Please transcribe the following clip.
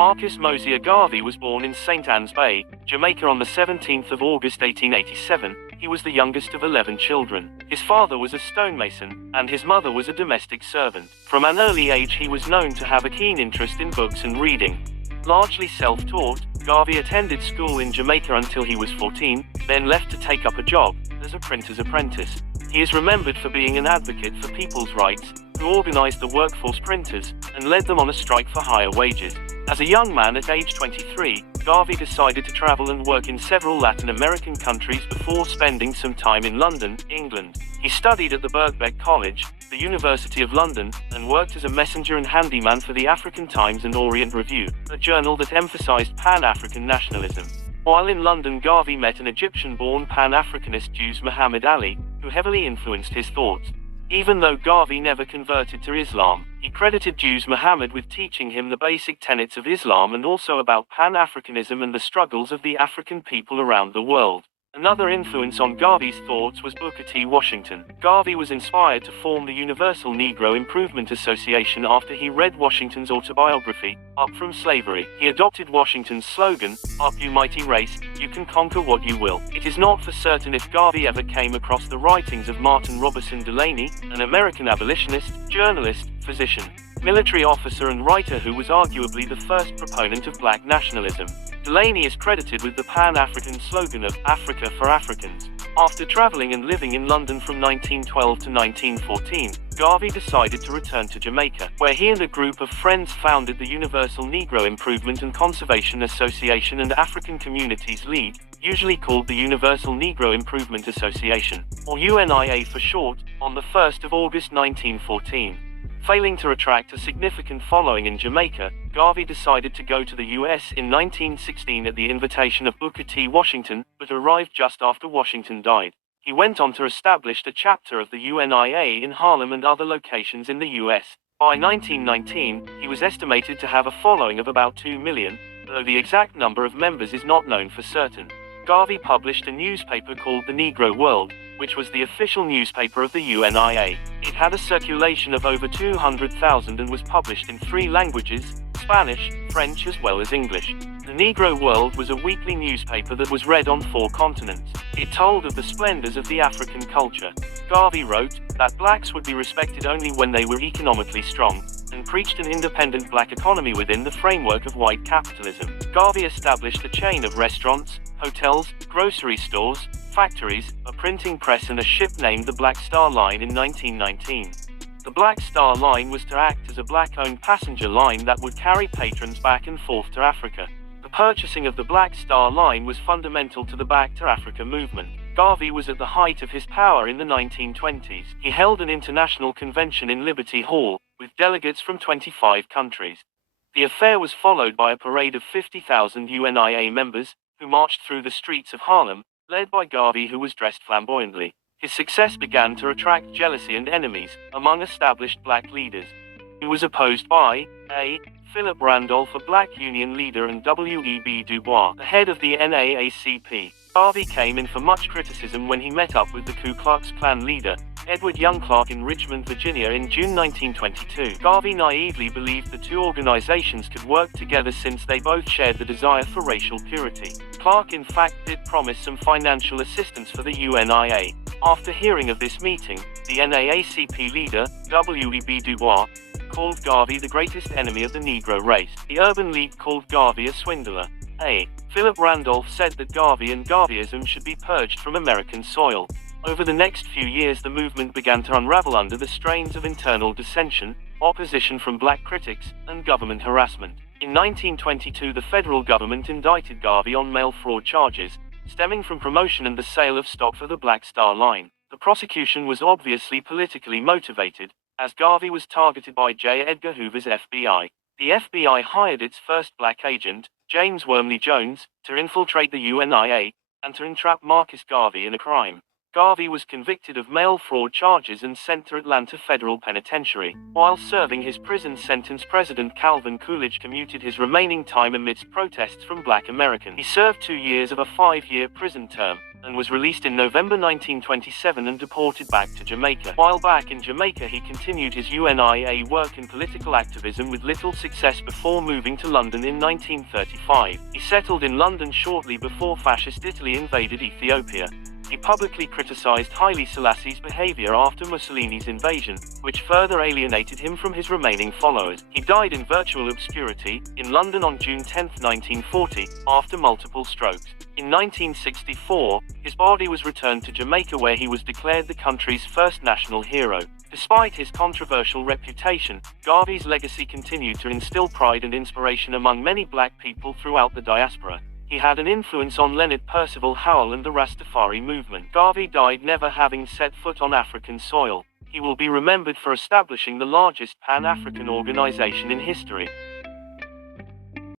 Marcus Garvey was born in St. Ann's Bay, Jamaica on the 17th of August 1887. He was the youngest of 11 children. His father was a stonemason, and his mother was a domestic servant. From an early age he was known to have a keen interest in books and reading. Largely self-taught, Garvey attended school in Jamaica until he was 14, then left to take up a job as a printer's apprentice. He is remembered for being an advocate for people's rights, who organized the workforce printers, and led them on a strike for higher wages. As a young man at age 23, Garvey decided to travel and work in several Latin American countries before spending some time in London, England. He studied at the Birkbeck College, the University of London, and worked as a messenger and handyman for the African Times and Orient Review, a journal that emphasized Pan-African nationalism. While in London, Garvey met an Egyptian-born Pan-Africanist Jew, Muhammad Ali, who heavily influenced his thoughts. Even though Garvey never converted to Islam, he credited Jews Muhammad with teaching him the basic tenets of Islam and also about Pan-Africanism and the struggles of the African people around the world. Another influence on Garvey's thoughts was Booker T. Washington. Garvey was inspired to form the Universal Negro Improvement Association after he read Washington's autobiography, Up From Slavery. He adopted Washington's slogan, "Up you mighty race, you can conquer what you will." It is not for certain if Garvey ever came across the writings of Martin Robertson Delaney, an American abolitionist, journalist, physician, military officer and writer who was arguably the first proponent of black nationalism. Delaney is credited with the Pan-African slogan of Africa for Africans. After traveling and living in London from 1912 to 1914, Garvey decided to return to Jamaica, where he and a group of friends founded the Universal Negro Improvement and Conservation Association and African Communities League, usually called the Universal Negro Improvement Association, or UNIA for short, on the 1st of August 1914. Failing to attract a significant following in Jamaica, Garvey decided to go to the US in 1916 at the invitation of Booker T. Washington, but arrived just after Washington died. He went on to establish a chapter of the UNIA in Harlem and other locations in the US. By 1919, he was estimated to have a following of about 2 million, though the exact number of members is not known for certain. Garvey published a newspaper called The Negro World, which was the official newspaper of the UNIA. It had a circulation of over 200,000 and was published in 3 languages, Spanish, French as well as English. The Negro World was a weekly newspaper that was read on 4 continents. It told of the splendors of the African culture. Garvey wrote that blacks would be respected only when they were economically strong, and preached an independent black economy within the framework of white capitalism. Garvey established a chain of restaurants, hotels, grocery stores, factories, a printing press and a ship named the Black Star Line in 1919. The Black Star Line was to act as a black-owned passenger line that would carry patrons back and forth to Africa. The purchasing of the Black Star Line was fundamental to the Back to Africa movement. Garvey was at the height of his power in the 1920s. He held an international convention in Liberty Hall, with delegates from 25 countries. The affair was followed by a parade of 50,000 UNIA members, who marched through the streets of Harlem, led by Garvey, who was dressed flamboyantly. His success began to attract jealousy and enemies among established black leaders. He was opposed by A. Philip Randolph, a black union leader, and W.E.B. Du Bois, the head of the NAACP. Garvey came in for much criticism when he met up with the Ku Klux Klan leader, Edward Young Clark, in Richmond, Virginia in June 1922. Garvey naively believed the 2 organizations could work together since they both shared the desire for racial purity. Clark in fact did promise some financial assistance for the UNIA. After hearing of this meeting, the NAACP leader, W.E.B. Du Bois, called Garvey the greatest enemy of the Negro race. The Urban League called Garvey a swindler. A. Philip Randolph said that Garvey and Garveyism should be purged from American soil. Over the next few years the movement began to unravel under the strains of internal dissension, opposition from black critics, and government harassment. In 1922 the federal government indicted Garvey on mail fraud charges, stemming from promotion and the sale of stock for the Black Star Line. The prosecution was obviously politically motivated, as Garvey was targeted by J. Edgar Hoover's FBI. The FBI hired its first black agent, James Wormley Jones, to infiltrate the UNIA, and to entrap Marcus Garvey in a crime. Garvey was convicted of mail fraud charges and sent to Atlanta Federal Penitentiary. While serving his prison sentence, President Calvin Coolidge commuted his remaining time amidst protests from black Americans. He served 2 years of a 5-year prison term, and was released in November 1927 and deported back to Jamaica. While back in Jamaica, he continued his UNIA work in political activism with little success before moving to London in 1935. He settled in London shortly before fascist Italy invaded Ethiopia. He publicly criticized Haile Selassie's behavior after Mussolini's invasion, which further alienated him from his remaining followers. He died in virtual obscurity, in London on June 10, 1940, after multiple strokes. In 1964, his body was returned to Jamaica, where he was declared the country's first national hero. Despite his controversial reputation, Garvey's legacy continued to instill pride and inspiration among many black people throughout the diaspora. He had an influence on Leonard Percival Howell and the Rastafari movement. Garvey died never having set foot on African soil. He will be remembered for establishing the largest Pan-African organization in history.